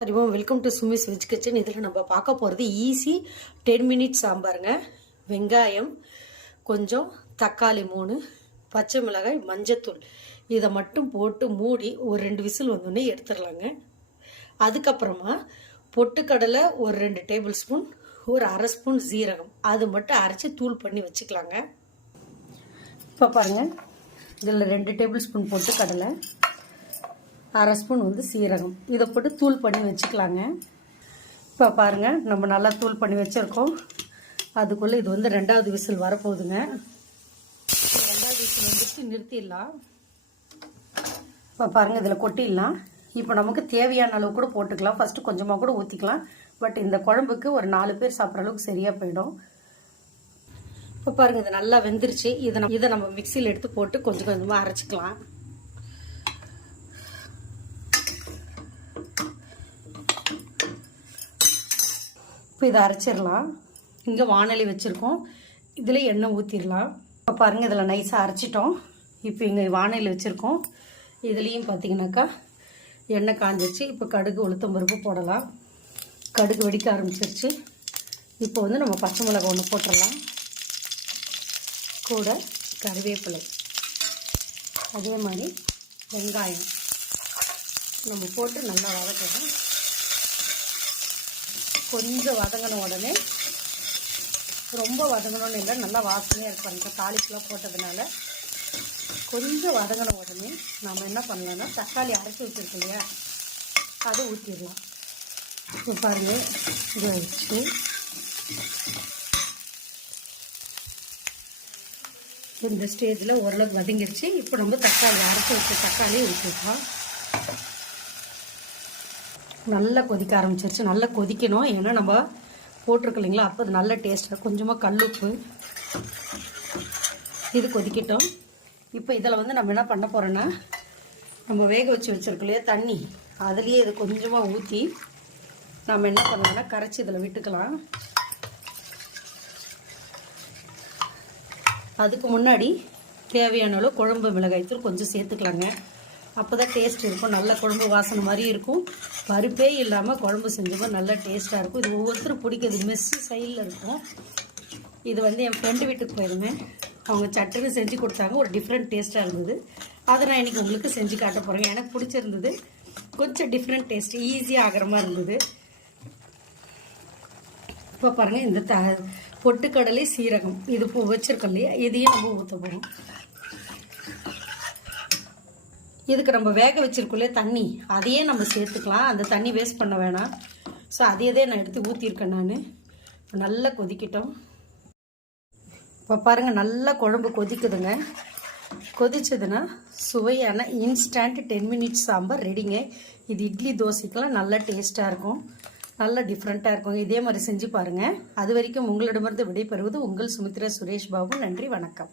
Welcome to Sumi's veg kitchen. இதில் நம்ம பார்க்க போகிறது ஈஸி 10 மினிட்ஸ் சாம்பாருங்க. வெங்காயம் கொஞ்சம், தக்காளி 3, பச்சை மிளகாய், மஞ்சத்தூள் இதை மட்டும் போட்டு மூடி ஒரு 2 விசில் வந்தோடனே எடுத்துடலாங்க. அதுக்கப்புறமா பொட்டுக்கடலை ஒரு 2 டேபிள் ஸ்பூன், ஒரு அரை ஸ்பூன் ஜீரகம் அது மட்டும் அரைச்சி தூள் பண்ணி வச்சுக்கலாங்க. இப்போ பாருங்கள், இதில் 2 டேபிள் ஸ்பூன் பொட்டுக்கடலை, அரை ஸ்பூன் சீரகம் இதை போட்டு தூள் பண்ணி வச்சுக்கலாங்க. இப்போ பாருங்கள், நம்ம நல்லா தூள் பண்ணி வச்சுருக்கோம். அதுக்குள்ளே இது 2வது விசில் வரப்போகுதுங்க. 2வது விசில் வந்துட்டு நிறுத்திடலாம். இப்போ பாருங்கள், இதில் கொட்டிடலாம். இப்போ நமக்கு தேவையான அளவு கூட போட்டுக்கலாம். ஃபஸ்ட்டு கொஞ்சமாக கூட ஊற்றிக்கலாம். பட் இந்த குழம்புக்கு ஒரு 4 பேர் சாப்பிட்ற அளவுக்கு சரியாக போயிடும். இப்போ பாருங்கள், இது நல்லா வெந்துருச்சு. இதை நம்ம மிக்சியில் எடுத்து போட்டு கொஞ்சம் கொஞ்சமாக அரைச்சிக்கலாம். இப்போ இதை அரைச்சிடலாம். இங்கே வானொலி வச்சுருக்கோம், இதில் எண்ணெய் ஊற்றிடலாம். இப்போ பாருங்கள், இதில் நைஸாக அரைச்சிட்டோம். இப்போ இங்கே வானொலி வச்சுருக்கோம், இதுலேயும் பார்த்தீங்கன்னாக்கா எண்ணெய் காஞ்சிச்சு. இப்போ கடுகு உளுத்தம் பருப்பு போடலாம். கடுகு வெடிக்க ஆரம்பிச்சிருச்சு. இப்போ நம்ம பச்சை மிளகாய் 1 போட்டுடலாம். கூட கருவேப்பிலை, அதே மாதிரி வெங்காயம் நம்ம போட்டு நல்லா வதக்கலாம். கொஞ்சம் வதங்கின உடனே, ரொம்ப வதங்கணும்னு இல்லை, நல்லா வாசனையாக இருப்பாங்க தாளிப்புலாம் போட்டதுனால. கொஞ்சம் வதங்கின உடனே நம்ம என்ன பண்ணலாம்னா தக்காளி அரைச்சி வச்சுருக்கோம் இல்லையா, அதை ஊற்றிடலாம். இப்போ பாருங்கள், இதை வச்சு இந்த ஸ்டேஜில் ஓரளவுக்கு வதங்கிடுச்சு. இப்போ நம்ம தக்காளி அரைச்சி வச்ச தக்காளியை ஊற்றிடலாம். நல்லா கொதிக்க ஆரம்பிச்சிருச்சு. நல்லா கொதிக்கணும், ஏன்னா நம்ம போட்டிருக்கோம் இல்லைங்களா, அப்போ அது நல்ல டேஸ்ட்டாக. கொஞ்சமாக கல்லுப்பு இது கொதிக்கட்டும். இப்போ இதில் நம்ம என்ன பண்ண போகிறோன்னா, நம்ம வேக வச்சு வச்சுருக்கோம் இல்லையா தண்ணி, அதுலேயே இது கொஞ்சமாக ஊற்றி நம்ம என்ன பண்ணலாம்னா கரைச்சி இதில் விட்டுக்கலாம். அதுக்கு முன்னாடி தேவையான அளவு குழம்பு மிளகாய்த்தூள் கொஞ்சம் சேர்த்துக்கலாங்க. அப்போ தான் டேஸ்ட் இருக்கும். நல்ல குழம்பு வாசனை மாதிரி இருக்கும். பருப்பே இல்லாமல் குழம்பு செஞ்சோம்னா நல்லா டேஸ்ட்டாக இருக்கும். இது ஒவ்வொருத்தரும் பிடிக்கிறது. மெஸ்ஸு சைடில் இருக்கும். இது என் ஃப்ரெண்டு வீட்டுக்கு போயிருந்தேன். அவங்க சட்டுன்னு செஞ்சு கொடுத்தாங்க. ஒரு டிஃப்ரெண்ட் டேஸ்ட்டாக இருந்தது. அதை நான் இன்றைக்கி உங்களுக்கு செஞ்சு காட்ட போகிறேன். எனக்கு பிடிச்சிருந்தது. கொஞ்சம் டிஃப்ரெண்ட் டேஸ்ட், ஈஸியாக ஆகிற மாதிரி இருந்தது. இப்போ பாருங்கள், இந்த பொட்டுக்கடலை சீரகம் இது வச்சுருக்கோம் இல்லையா, இதையும் நம்ம ஊற்ற போகிறோம். இதுக்கு நம்ம வேக வச்சிருக்கோம்ல தண்ணி, அதையே நம்ம சேர்த்துக்கலாம். அந்த தண்ணி வேஸ்ட் பண்ண வேணாம். ஸோ அதையே நான் எடுத்து ஊற்றிருக்கேன். நான் நல்லா கொதிக்கட்டும். இப்போ பாருங்கள், நல்லா குழம்பு கொதிக்குதுங்க. கொதிச்சதுன்னா சுவையான இன்ஸ்டன்ட் 10 மினிட்ஸ் சாம்பார் ரெடிங்க. இது இட்லி தோசைக்கெல்லாம் நல்லா டேஸ்ட்டாக இருக்கும். நல்லா டிஃப்ரெண்ட்டாக இருக்கும். இதே மாதிரி செஞ்சு பாருங்கள். அது வரைக்கும் உங்களிடமிருந்து விடைபெறுவது உங்கள் சுமித்ரா சுரேஷ் பாபு. நன்றி, வணக்கம்.